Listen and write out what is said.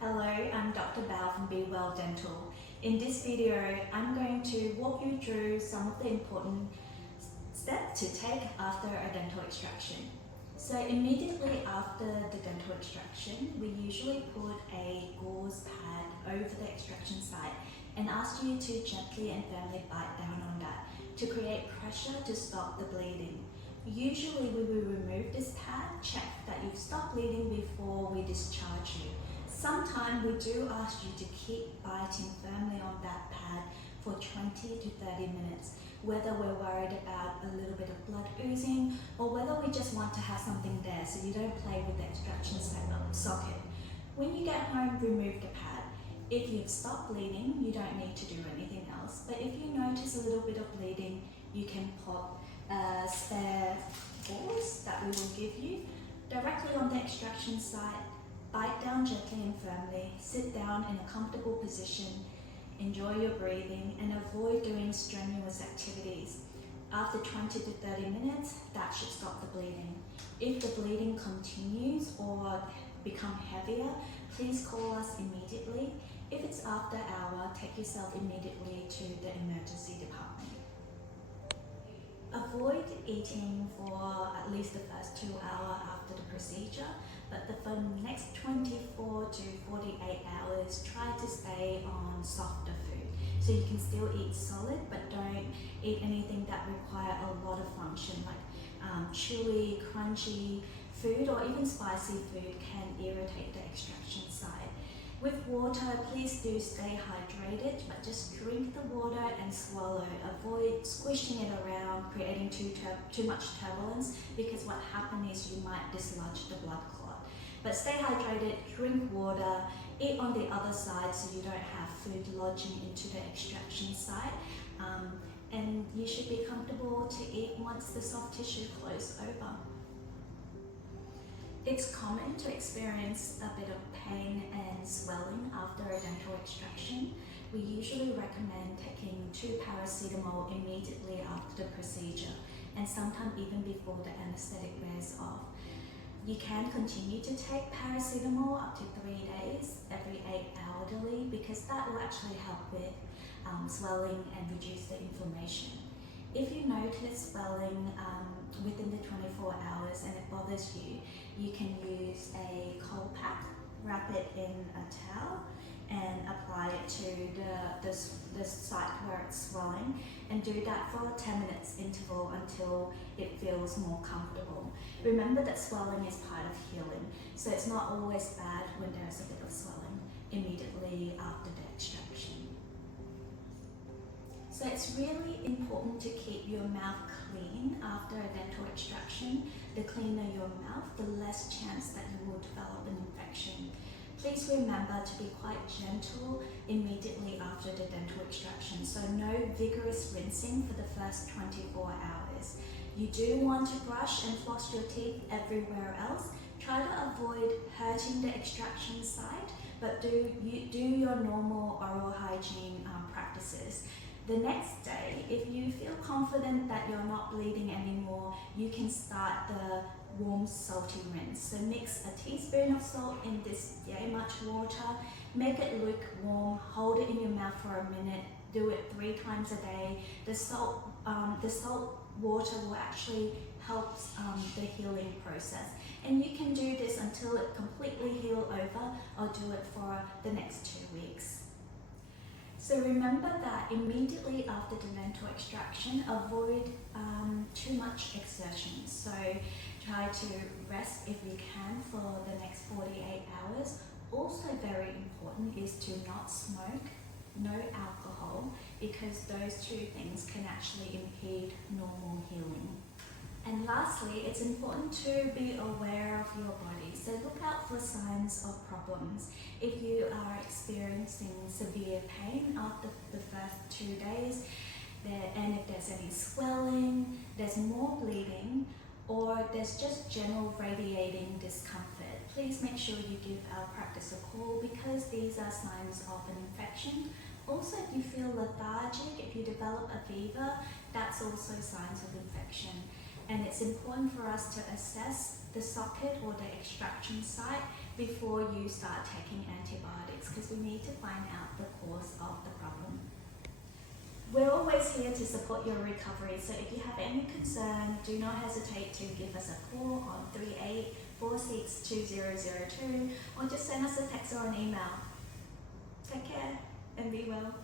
Hello, I'm Dr. Bao from Be Well Dental. In this video, I'm going to walk you through some of the important steps to take after a dental extraction. So immediately after the dental extraction, we usually put a gauze pad over the extraction site and ask you to gently and firmly bite down on that to create pressure to stop the bleeding. Usually we will remove this pad, check that you've stopped bleeding before we discharge you. Sometimes we do ask you to keep biting firmly on that pad for 20 to 30 minutes, whether we're worried about a little bit of blood oozing or whether we just want to have something there so you don't play with the extraction socket. When you get home, remove the pad. If you've stopped bleeding, you don't need to do anything else. But if you notice a little bit of bleeding, you can pop a spare gauze that we will give you directly on the extraction site. Bite down gently and firmly, sit down in a comfortable position, enjoy your breathing and avoid doing strenuous activities. After 20 to 30 minutes, that should stop the bleeding. If the bleeding continues or become heavier, please call us immediately. If it's after hour, take yourself immediately to the emergency department. Avoid eating for at least the first 2 hours after the procedure, but for the next 24 to 48 hours, try to stay on softer food. So you can still eat solid, but don't eat anything that require a lot of function, like chewy, crunchy food or even spicy food can irritate the extraction site. With water, please do stay hydrated, but just drink the water and swallow. Avoid squishing it around, creating too much turbulence, because what happens is you might dislodge the blood clot. But stay hydrated, drink water, eat on the other side so you don't have food lodging into the extraction site. And you should be comfortable to eat once the soft tissue closes over. It's common to experience a bit of pain and swelling after a dental extraction. We usually recommend taking 2 paracetamol immediately after the procedure and sometimes even before the anesthetic wears off. You can continue to take paracetamol up to 3 days every 8 hourly because that will actually help with swelling and reduce the inflammation. If you notice swelling within the 24 hours and it bothers you, you can use a cold pack, wrap it in a towel and apply it to the site where it's swelling, and do that for a 10 minutes interval until it feels more comfortable. Remember that swelling is part of healing, so it's not always bad when there's a bit of swelling immediately after the extraction. So it's really important to keep your mouth clean after a dental extraction. The cleaner your mouth, the less chance that you will develop an infection. Please remember to be quite gentle immediately after the dental extraction, so no vigorous rinsing for the first 24 hours. You do want to brush and floss your teeth everywhere else. Try to avoid hurting the extraction site, but do your normal oral hygiene practices. The next day, if you feel confident that you're not bleeding anymore, you can start the warm salty rinse. So mix a teaspoon of salt in this very much water, make it lukewarm, hold it in your mouth for a minute, do it 3 times a day. The salt water will actually help the healing process. And you can do this until it completely heals over, or do it for the next 2 weeks. So remember that immediately after the dental extraction, avoid too much exertion. So try to rest if you can for the next 48 hours. Also very important is to not smoke, no alcohol, because those 2 things can actually impede normal healing. And lastly, it's important to be aware of your body. So look out for signs of problems. If you are experiencing severe pain after the first 2 days, and if there's any swelling, there's more bleeding, or there's just general radiating discomfort, please make sure you give our practice a call, because these are signs of an infection. Also, if you feel lethargic, if you develop a fever, that's also signs of infection. and it's important for us to assess the socket or the extraction site before you start taking antibiotics, because we need to find out the cause of the problem. We're always here to support your recovery, so if you have any concern, do not hesitate to give us a call on 38462002 or just send us a text or an email. Take care and be well.